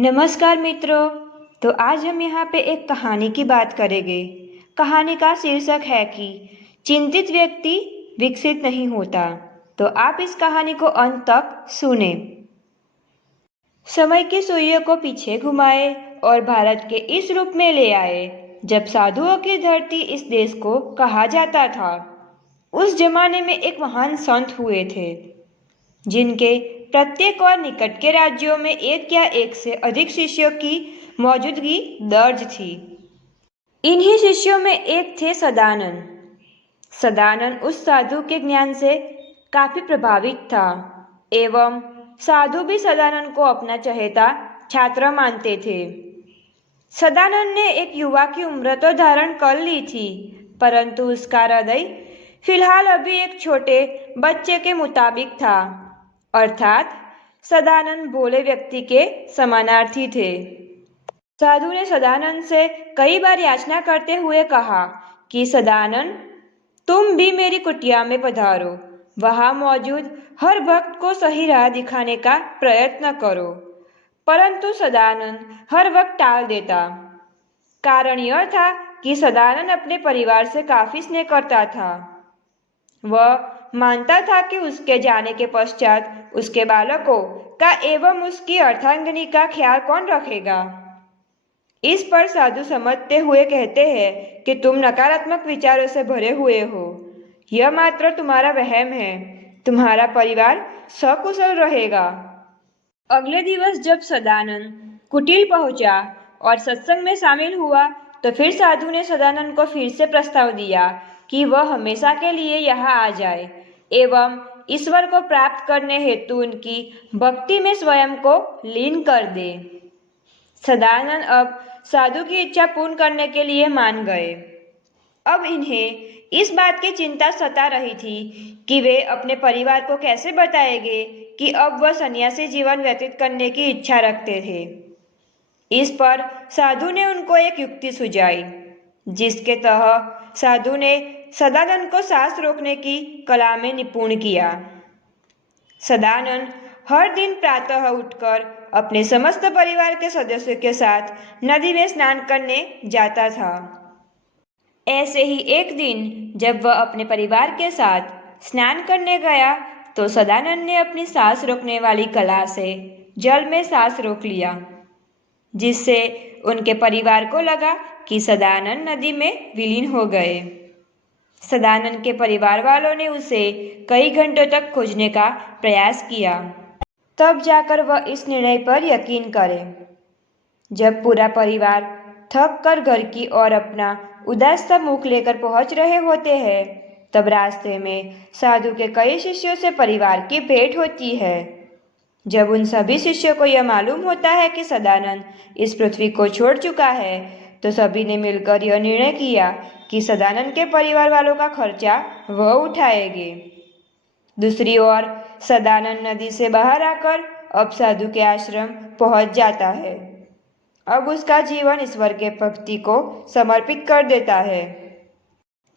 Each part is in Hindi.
नमस्कार मित्रों। तो आज हम यहाँ पे एक कहानी की बात करेंगे। कहानी का शीर्षक है कि चिंतित व्यक्ति विकसित नहीं होता। तो आप इस कहानी को अंत तक सुने। समय की सुइयों को पीछे घुमाए और भारत के इस रूप में ले आए जब साधुओं की धरती इस देश को कहा जाता था। उस जमाने में एक महान संत हुए थे जिनके प्रत्येक और निकट के राज्यों में एक या एक से अधिक शिष्यों की मौजूदगी दर्ज थी। इन्हीं शिष्यों में एक थे सदानंद। सदानंद उस साधु के ज्ञान से काफी प्रभावित था एवं साधु भी सदानंद को अपना चहेता छात्र मानते थे। सदानंद ने एक युवा की उम्र तो धारण कर ली थी, परंतु उसका हृदय फिलहाल अभी एक छोटे बच्चे के मुताबिक था, अर्थात सदानंद भोले व्यक्ति के समानार्थी थे। साधु ने सदानंद से कई बार याचना करते हुए कहा कि सदानंद, तुम भी मेरी कुटिया में पधारो। वहां मौजूद हर भक्त को सही राह दिखाने का प्रयत्न करो। परंतु सदानंद हर वक्त टाल देता। कारण यह था कि सदानंद अपने परिवार से काफी स्नेह करता था। वह मानता था कि उसके जाने के पश्चात उसके बालकों का एवं उसकी अर्धांगिनी का ख्याल कौन रखेगा। इस पर साधु समझते हुए कहते हैं कि तुम नकारात्मक विचारों से भरे हुए हो। यह मात्र तुम्हारा वहम है। तुम्हारा परिवार सकुशल रहेगा। अगले दिवस जब सदानंद कुटिल पहुंचा और सत्संग में शामिल हुआ तो फिर साधु ने सदानंद को फिर से प्रस्ताव दिया कि वह हमेशा के लिए यहाँ आ जाए एवं ईश्वर को प्राप्त करने हेतु उनकी भक्ति में स्वयं को लीन कर दे। सदानंद अब साधु की इच्छा पूर्ण करने के लिए मान गए। अब इन्हें इस बात की चिंता सता रही थी कि वे अपने परिवार को कैसे बताएंगे कि अब वह सन्यासी जीवन व्यतीत करने की इच्छा रखते थे। इस पर साधु ने उनको एक युक्ति सुझाई, जिसके तहत साधु ने सदानंद को सांस रोकने की कला में निपुण किया। सदानंद हर दिन प्रातः उठकर अपने समस्त परिवार के सदस्यों के साथ नदी में स्नान करने जाता था। ऐसे ही एक दिन जब वह अपने परिवार के साथ स्नान करने गया तो सदानंद ने अपनी सांस रोकने वाली कला से जल में सांस रोक लिया, जिससे उनके परिवार को लगा कि सदानंद नदी में विलीन हो गए। सदानंद के परिवार वालों ने उसे कई घंटों तक खोजने का प्रयास किया, तब जाकर वह इस निर्णय पर यकीन करे। जब पूरा परिवार थक कर घर की ओर अपना उदास सा मुख लेकर पहुंच रहे होते हैं, तब रास्ते में साधु के कई शिष्यों से परिवार की भेंट होती है। जब उन सभी शिष्यों को यह मालूम होता है कि सदानंद इस पृथ्वी को छोड़ चुका है, तो सभी ने मिलकर यह निर्णय किया कि सदानंद के परिवार वालों का खर्चा वह उठाएंगे। दूसरी ओर सदानंद नदी से बाहर आकर अब साधु के आश्रम पहुंच जाता है। अब उसका जीवन ईश्वर के भक्ति को समर्पित कर देता है।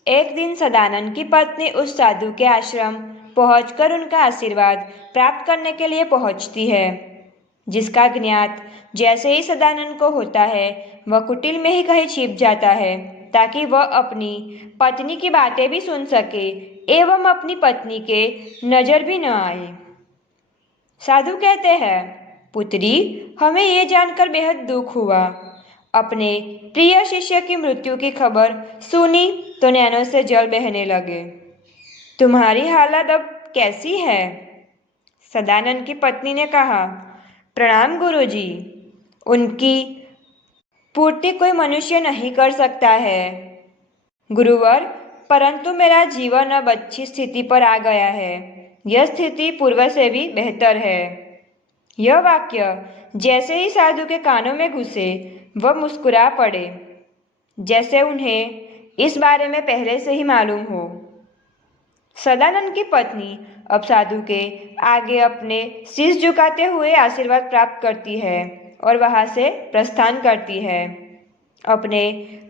एक दिन सदानंद की पत्नी उस साधु के आश्रम पहुंचकर उनका आशीर्वाद प्राप्त करने के लिए पहुंचती है, जिसका ज्ञात जैसे ही सदानंद को होता है वह कुटिल में ही कहीं छिप जाता है ताकि वह अपनी पत्नी की बातें भी सुन सके एवं अपनी पत्नी के नजर भी न आए। साधु कहते हैं, पुत्री, हमें ये जानकर बेहद दुख हुआ। अपने प्रिय शिष्य की मृत्यु की खबर सुनी तो नैनों से जल बहने लगे। तुम्हारी हालत अब कैसी है? सदानंद की पत्नी ने कहा, प्रणाम गुरुजी। उनकी पूर्ति कोई मनुष्य नहीं कर सकता है गुरुवर, परंतु मेरा जीवन अब अच्छी स्थिति पर आ गया है। यह स्थिति पूर्व से भी बेहतर है। यह वाक्य जैसे ही साधु के कानों में घुसे वह मुस्कुरा पड़े, जैसे उन्हें इस बारे में पहले से ही मालूम हो। सदानंद की पत्नी अब साधु के आगे अपने शीश झुकाते हुए आशीर्वाद प्राप्त करती है और वहां से प्रस्थान करती है। अपने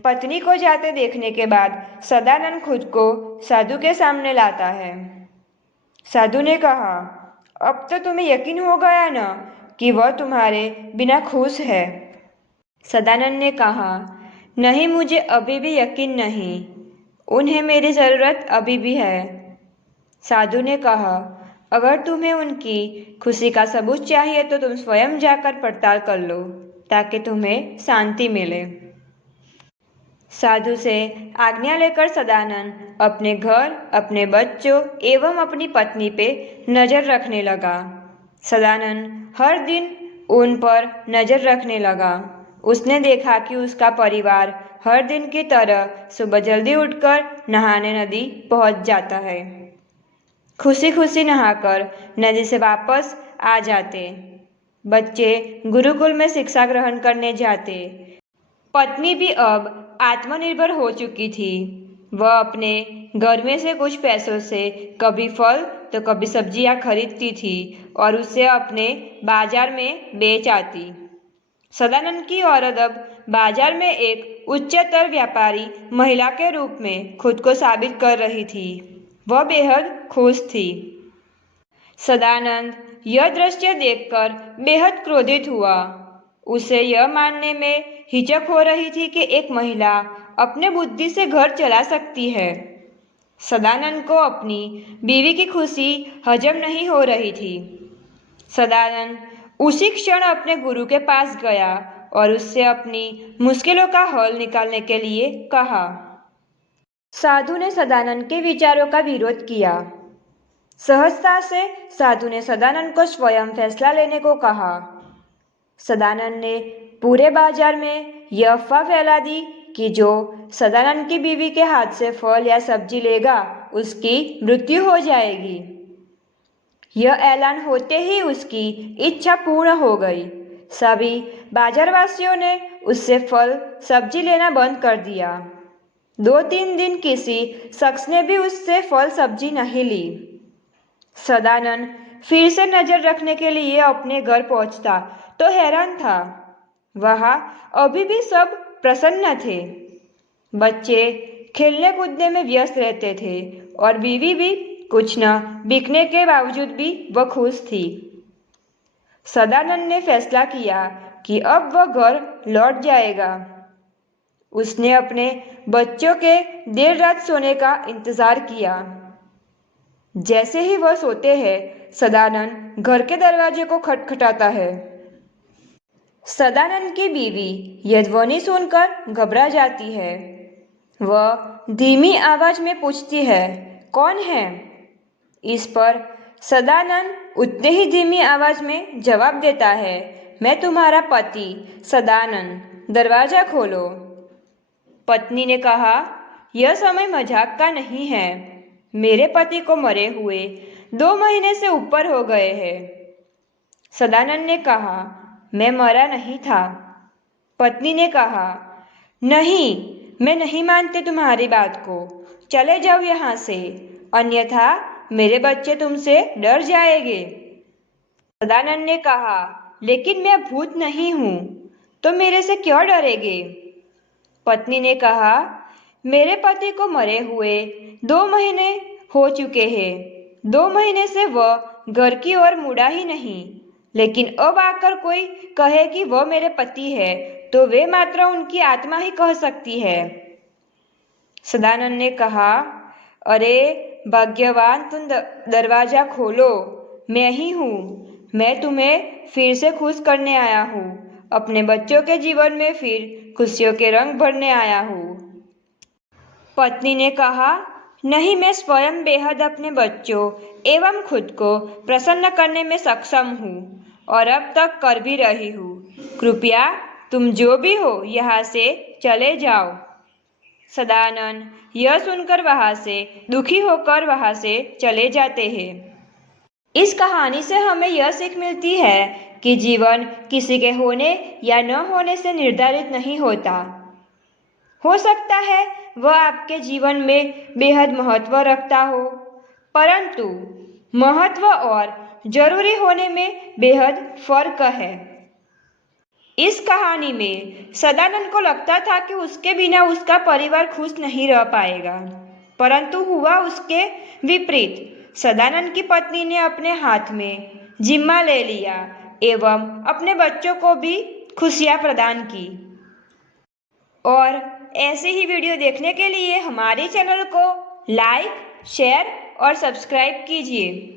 पत्नी को जाते देखने के बाद सदानंद खुद को साधु के सामने लाता है। साधु ने कहा, अब तो तुम्हें यकीन हो गया न कि वह तुम्हारे बिना खुश है। सदानंद ने कहा, नहीं, मुझे अभी भी यकीन नहीं। उन्हें मेरी ज़रूरत अभी भी है। साधु ने कहा, अगर तुम्हें उनकी खुशी का सबूत चाहिए तो तुम स्वयं जाकर पड़ताल कर लो, ताकि तुम्हें शांति मिले। साधु से आज्ञा लेकर सदानंद अपने घर, अपने बच्चों एवं अपनी पत्नी पे नज़र रखने लगा। सदानंद हर दिन उन पर नज़र रखने लगा। उसने देखा कि उसका परिवार हर दिन की तरह सुबह जल्दी उठकर नहाने नदी पहुंच जाता है। खुशी खुशी नहाकर नदी से वापस आ जाते। बच्चे गुरुकुल में शिक्षा ग्रहण करने जाते। पत्नी भी अब आत्मनिर्भर हो चुकी थी। वह अपने घर में से कुछ पैसों से कभी फल तो कभी सब्जियां खरीदती थी और उसे अपने बाजार में बेच आती। सदानंद की औरत अब बाजार में एक उच्चतर व्यापारी महिला के रूप में खुद को साबित कर रही थी। वह बेहद खुश थी। सदानंद यह दृश्य देखकर बेहद क्रोधित हुआ। उसे यह मानने में हिचक हो रही थी कि एक महिला अपने बुद्धि से घर चला सकती है। सदानंद को अपनी बीवी की खुशी हजम नहीं हो रही थी। सदानंद उसी क्षण अपने गुरु के पास गया और उससे अपनी मुश्किलों का हल निकालने के लिए कहा। साधु ने सदानंद के विचारों का विरोध किया। सहजता से साधु ने सदानंद को स्वयं फैसला लेने को कहा। सदानंद ने पूरे बाजार में यह अफवाह फैला दी कि जो सदानंद की बीवी के हाथ से फल या सब्जी लेगा उसकी मृत्यु हो जाएगी। यह ऐलान होते ही उसकी इच्छा पूर्ण हो गई। सभी बाजारवासियों ने उससे फल सब्जी लेना बंद कर दिया। 2-3 दिन किसी शख्स ने भी उससे फल सब्जी नहीं ली। सदानंद फिर से नजर रखने के लिए अपने घर पहुंचता तो हैरान था। वहाँ अभी भी सब प्रसन्न थे। बच्चे खेलने कूदने में व्यस्त रहते थे और बीवी भी कुछ न बिकने के बावजूद भी वह खुश थी। सदानंद ने फैसला किया कि अब वह घर लौट जाएगा। उसने अपने बच्चों के देर रात सोने का इंतजार किया। जैसे ही वह सोते हैं, सदानंद घर के दरवाजे को खटखटाता है। सदानंद की बीवी यह ध्वनि सुनकर घबरा जाती है। वह धीमी आवाज में पूछती है, कौन है? इस पर सदानंद उतने ही धीमी आवाज में जवाब देता है, मैं तुम्हारा पति सदानंद, दरवाजा खोलो। पत्नी ने कहा, यह समय मजाक का नहीं है। मेरे पति को मरे हुए 2 महीने से ऊपर हो गए हैं। सदानंद ने कहा, मैं मरा नहीं था। पत्नी ने कहा, नहीं, मैं नहीं मानती तुम्हारी बात को। चले जाओ यहाँ से, अन्यथा मेरे बच्चे तुमसे डर जाएंगे। सदानंद ने कहा, लेकिन मैं भूत नहीं हूँ, तो मेरे से क्यों डरेगे? पत्नी ने कहा, मेरे पति को मरे हुए 2 महीने हो चुके हैं। 2 महीने से वह घर की ओर मुड़ा ही नहीं, लेकिन अब आकर कोई कहे कि वह मेरे पति है तो वे मात्र उनकी आत्मा ही कह सकती है। सदानंद ने कहा, अरे भाग्यवान, तुम दरवाजा खोलो, मैं ही हूँ। मैं तुम्हें फिर से खुश करने आया हूँ। अपने बच्चों के जीवन में फिर खुशियों के रंग भरने आया हूँ। पत्नी ने कहा, नहीं, मैं स्वयं बेहद अपने बच्चों एवं खुद को प्रसन्न करने में सक्षम हूँ और अब तक कर भी रही हूँ। कृपया तुम जो भी हो यहाँ से चले जाओ। सदानंद यह सुनकर वहाँ से दुखी होकर वहाँ से चले जाते हैं। इस कहानी से हमें यह सीख मिलती है कि जीवन किसी के होने या न होने से निर्धारित नहीं होता। हो सकता है वह आपके जीवन में बेहद महत्व रखता हो, परंतु महत्व और जरूरी होने में बेहद फर्क है। इस कहानी में सदानंद को लगता था कि उसके बिना उसका परिवार खुश नहीं रह पाएगा, परंतु हुआ उसके विपरीत। सदानंद की पत्नी ने अपने हाथ में जिम्मा ले लिया एवं अपने बच्चों को भी खुशियाँ प्रदान की। और ऐसे ही वीडियो देखने के लिए हमारे चैनल को लाइक, शेयर और सब्सक्राइब कीजिए।